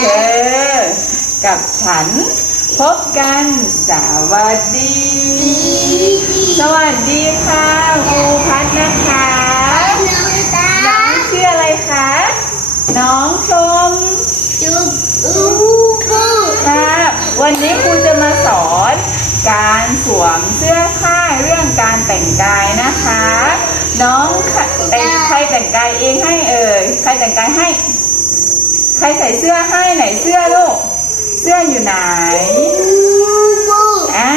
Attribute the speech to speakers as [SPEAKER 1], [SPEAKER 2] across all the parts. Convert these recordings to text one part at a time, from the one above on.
[SPEAKER 1] เธอ กับฉัน พบกันสวัสดี สวัสดีค่ะครูพัดนะคะน้องชื่ออะไรคะน้องชมครับวันนี้ครูจะมาสอน การสวมเสื้อผ้าเรื่องการแต่งกายนะคะ น้องแต่งใครแต่งกายเองให้เอ่ยใครแต่งกายให้ ใครใส่เสื้อให้ไหนเสื้อลูก เสื้ออยู่ไหน อ่า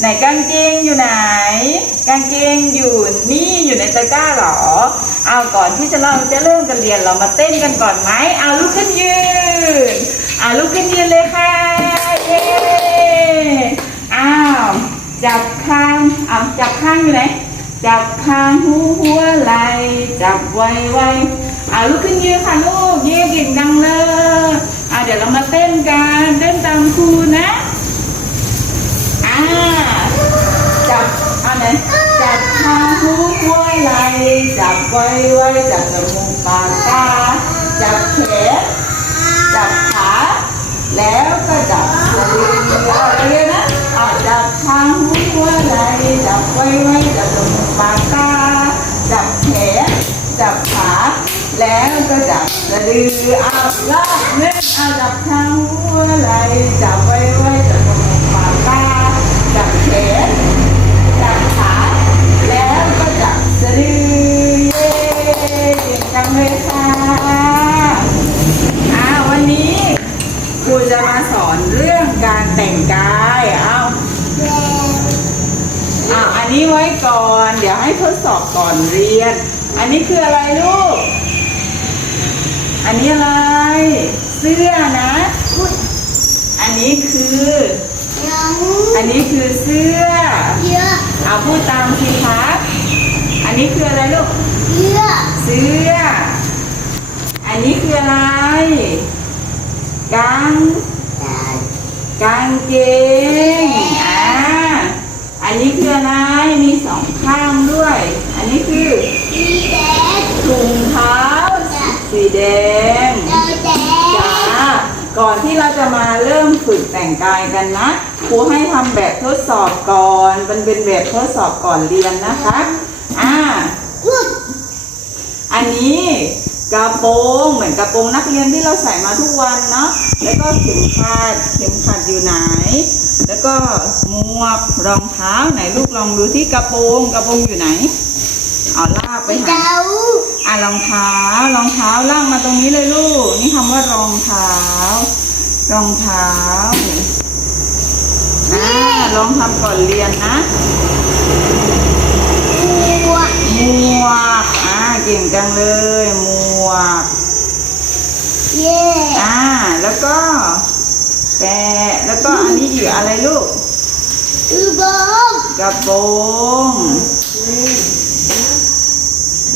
[SPEAKER 1] ไหนกางเกงอยู่ไหน กางเกงอยู่นี่อยู่ในตะกร้าเหรอ เอาก่อนที่จะเราจะเริ่มกันเรียนเรามาเต้นกันก่อนไหมเอาลุกขึ้นยืนเอาลุกขึ้นยืนเลยค่ะ เย้อ้าวจับข้างเอาจับข้างอยู่ไหน จับข้างหูหัวไหลจับไว้ไว้เอาลุกขึ้นยืนค่ะลูกยืนเก่งดังเลยเอาเดี๋ยวเรามาเต้นกันเต้นตามครูนะอ่าจับอันไหนจับทางหูหัวไหลจับไว้ไว้จับจมูกปากตาจับแขนจับขาแล้วก็จับสะดือเอาเรียนนะเอาจับทางหูหัวไหลจับไว้ไว้จับจมูกปากตาจับแขนจับขา แล้วก็จับสะดือเอารอบหนึงเอาจับทางหัวไหล่จับไว้ไว้จับจมูกปากตาจับแขนจับขาแล้วก็จับสะดือเย้เก่งจังเลยค่ะอ่าวันนี้ครูจะมาสอนเรื่องการแต่งกายเอาอ่าอันนี้ไว้ก่อน เดี๋ยวให้ทดสอบก่อนเรียน อันนี้คืออะไรลูก อันนี้อะไร เสื้อนะ อันนี้คือ อันนี้คือเสื้อ เอาพูดตามสิคะอันนี้คืออะไรลูก เสื้อ อันนี้คืออะไรกางกางเกง อ่า อันนี้คืออะไร มีสองข้างด้วย อันนี้คือถุงเท้าสี แดงจ้าก่อนที่เราจะมาเริ่มฝึกแต่งกายกันนะครูให้ทำแบบทดสอบก่อน มันเป็นแบบทดสอบก่อนเรียนนะคะอ่าอันนี้กระโปรงเหมือนกระโปรงนักเรียนที่เราใส่มาทุกวันเนาะแล้วก็เข็มขัดเข็มขัดอยู่ไหน แล้วก็หมวกรองเท้าไหนลูกลองดูที่กระโปรงกระโปรงอยู่ไหน เอาลากไปหาอะรองเท้ารองเท้าล่างมาตรงนี้เลยลูก นี่คำว่ารองเท้า รองเท้าอ่าลองทำก่อนเรียนนะหมวกอ่าเก่งจังเลยหมวกอ่าแล้วก็แปะแล้วก็อันนี้อีกอะไรลูกกระโปรง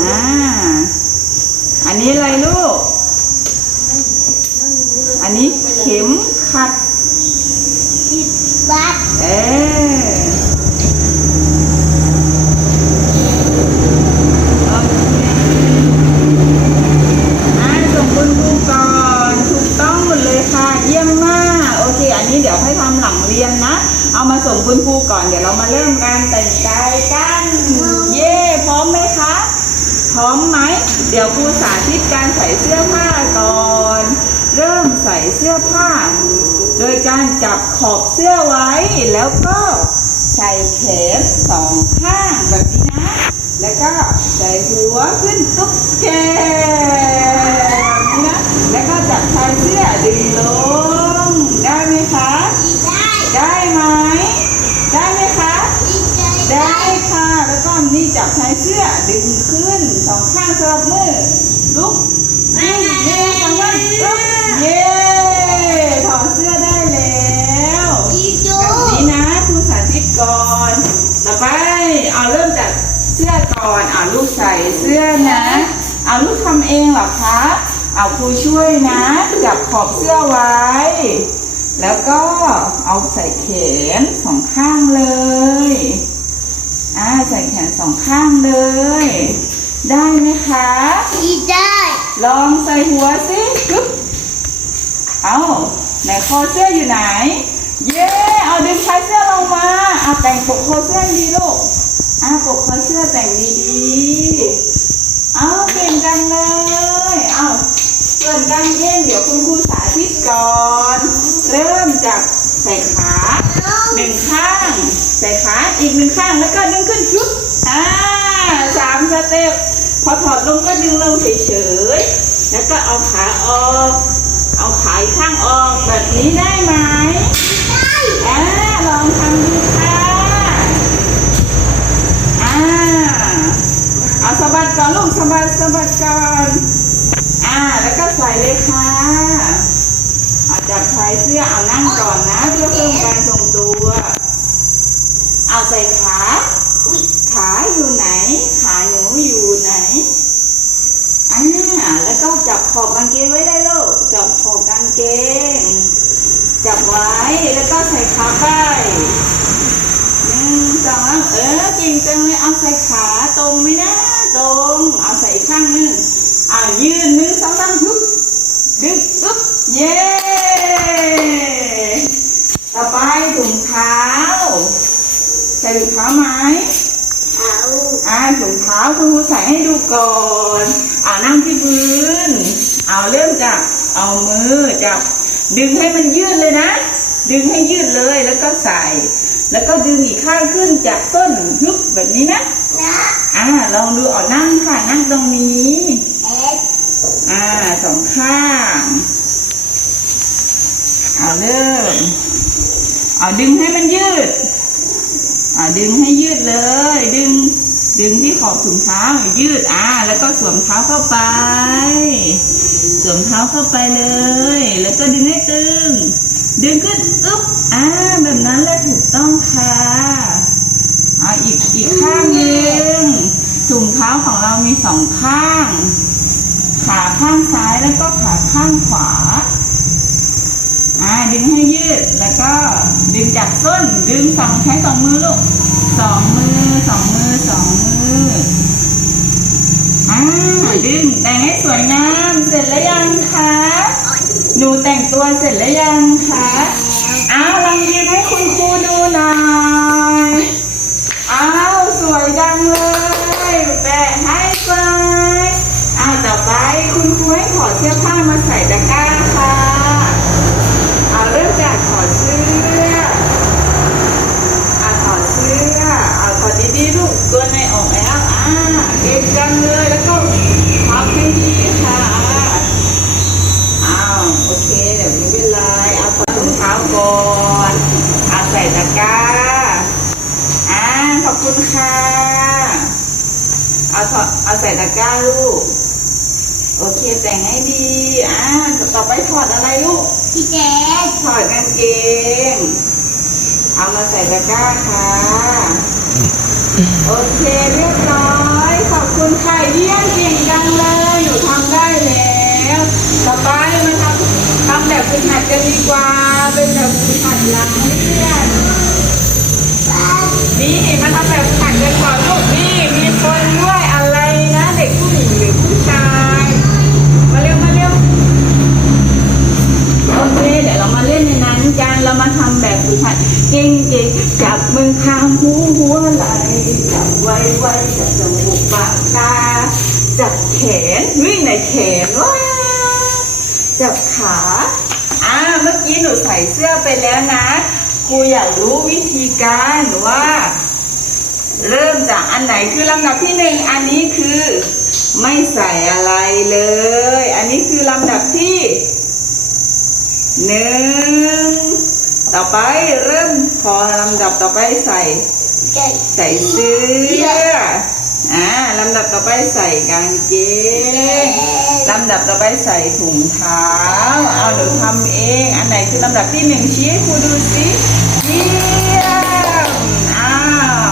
[SPEAKER 1] อ่าอันนี้อะไรลูก อันนี้เข็มขัด เออโอเคอ่าส่งคุณครูก่อน ถูกต้องหมดเลยค่ะ เยี่ยมมาก โอเค อันนี้เดี๋ยวให้ทำหลังเรียนนะ เอามาส่งคุณครูก่อน เดี๋ยวเรามาเริ่มการแต่งกายกัน เย่ พร้อมไหมคะ พร้อม ไหม เดี๋ยวครูสาธิตการใส่เสื้อผ้าก่อน เริ่มใส่เสื้อผ้า โดยการจับขอบเสื้อไว้แล้วก็ใส่เข็มสองข้างแบบนี้นะ แล้วก็ใส่หัวขึ้นตุ๊กแกแบบนี้นะ แล้วก็จับชายเสื้อดึงลง ได้ไหมคะได้ไหม ได้ไหมคะ ได้ค่ะ แล้วก็นี่จับชายเสื้อดึงขึ้นสองข้างสลับมือลุกนี่เย่สองข้างลุกเย่ถอดเสื้อได้แล้วแบบนี้นะครูสาธิตก่อน ต่อไป เอาเริ่มจากเสื้อก่อนเอาลูก ใส่เสื้อนะเอาลูกทำเองเหรอคะเอาครูช่วยนะจับขอบเสื้อไว้ แล้วก็เอาใส่แขนสองข้างเลยอ่าใส่แขนสองข้างเลย ได้ไหมคะ
[SPEAKER 2] ได้
[SPEAKER 1] ไลองใส่หัวสิปึ๊บเอาไหนคอเสื้ออยู่ไหน เย้เอาดึงชายเสื้อลงมาเอาแต่งปกคอเสื้อดีลูก อะปกคอเสื้อแต่งดีๆเอาเก่งกันเลย เอาส่วนกางเกงเดี๋ยวคุณครูสาธิตก่อน เริ่มจากใส่ขาหนึ่งข้าง ใส่ขาอีกหนึ่งข้างแล้วก็ดึงขึ้นชุบอ่าสามสเต็ปพอถอดลงก็ดึงลงเฉยๆแล้วก็เอาขาออก เอาขาข้างออกแบบนี้ได้ไหม อ่าลองทำดูค่ะอ่าเอาสะบัดก่อนลูกสะ บัดสะบัดก่อนอ่า แล้วก็ใส่เลยค่ะอาจับชายเสื้อเอานั่งก่อนนะเพื่อเพิ่มการทรงตัว เอาใส่ขาขาอยู่ไหน ขาหนูอยู่ไหนอ่าแล้วก็จับขอบกางเกงไว้ได้ลูกจับขอบกางเกง จับไว้แล้วก็ใส่ขาไปหนึ่งสองเออเก่งจังเลยเอาใส่ขาตรงไหมนะตรง เอาใส่อีกข้างหนึงอ่า ยืนหนึ่งสองสามฮึบดึงอึ๊บเย้ต่อไปถุงเท้าใส่ถุงเท้าไหมอ่าถุงเท้าคุณครูใส่ให้ดูก่อนอ่านั่งที่พื้น เอาเริ่มจากเอามือจับดึงให้มันยืดเลยนะ ดึงให้ยืดเลยแล้วก็ใส่ แล้วก็ดึงอีกข้างขึ้นจากส้นฮึบแบบนี้นะอ่าลองดูเอานั่งค่ะนั่งตรงนี้ อ่าสองข้าง เอาเริ่มเอาดึงให้มันยืด อ่าดึงให้ยืดเลย ดึง ดึงที่ขอบถุงเท้ายืดอ่า แล้วก็สวมเท้าเข้าไป สวมเท้าเข้าไปเลย แล้วก็ดึงให้ตึง ดึงขึ้นอึ๊บอ่าแบบนั้นแหละถูกต้องค่ะเอาอีกอีกข้างหนึ่งถุงเท้าของเรามีสองข้าง ขาข้างซ้ายแล้วก็ขาข้างขวาอ่าดึงให้ยืดแล้วก็ดึงจากส้นดึงสองใช้สองมือลูกสองมือสองมือสองมืออ่าดึงแต่งให้สวยงามเสร็จแล้วยังคะหนูแต่งตัวเสร็จแล้วยังคะอ้าวลองยืนให้คุณครูดูหน่อยอ้าวสวยจังเลยแปะให้ ต่อไปคุณครูให้ถอดเสื้อผ้ามาใส่ตะกร้าค่ะ เอาเริ่มจากถอดเสื้อเอาถอดเสื้อเอาถอดดีๆลูกตัวในออกแล้วอ่าเก่งจังเลยแล้วก็พับให้ดีค่ะอ้าวโอเคเดี๋ยวไม่เป็นไรเอาถอดรองเท้าก่อนเอาใส่ตะกร้าอ่าขอบคุณค่ะเอาถเอาใส่ตะกร้าลูก โอเคแต่งให้ดีอ่าต่อไปถอดอะไรลูกถอดกางเกง เอามาใส่ตะกร้าค่ะ โอเคเรียบร้อยขอบคุณค่ะเยี่ยมเก่งจังเลยหนูทำได้แล้วต่อไปมาทำทำแบบฝึกหัดกันดีกว่า เป็นแบบฝึกหัดหลังเรียนนี่มาทำแบบฝึกหัดกันก่อนลูกนี่มีคนด้วยอะไรนะ เด็กผู้หญิงหรือผู้ชาย มาเร็วมาเร็ว โอเค เดี๋ยวเรามาเล่นในนั้นกัน เรามาทำแบบฝึ กหัดเก่งๆจับมือข้างหูหัวไหลจับไว้ไว้จับจมูกปากตาจับแขนวิ่งในแขนว้าจับขาอ่าเมื่อกี้หนูใส่เสื้อไปแล้วนะครูอยากรู้วิธีการว่า เริ่มจากอันไหนคือลำดับที่หนึ่งอันนี้คือไม่ใส่อะไรเลย อันนี้คือลำดับที่หนึ่ง ต่อไปเริ่มพอลำดับต่อไปใส่ ใส่เสื้ออ่าลำดับต่อไปใส่กางเกงลำดับต่อไปใส่ถุงเท้า เอาหนูทำเอง อันไหนคือลำดับที่หนึ่งชี้ให้ครูดูสิเยี่ยมอ้า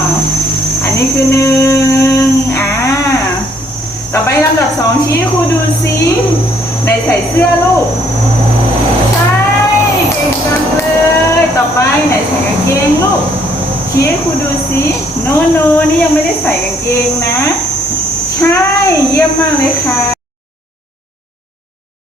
[SPEAKER 1] วอันนี้คือหนึ่งอ่าต่อไปลำดับสองชี้ให้ครูดูสิไหนใส่เสื้อลูก ใช่เก่งจังเลย ต่อไปไหนใส่กางเกงลูกชี้ให้ครูดูสิโนโนนี่ยังไม่ได้ใส่กางเกงนะ ใช่เยี่ยมมากเลยค่ะ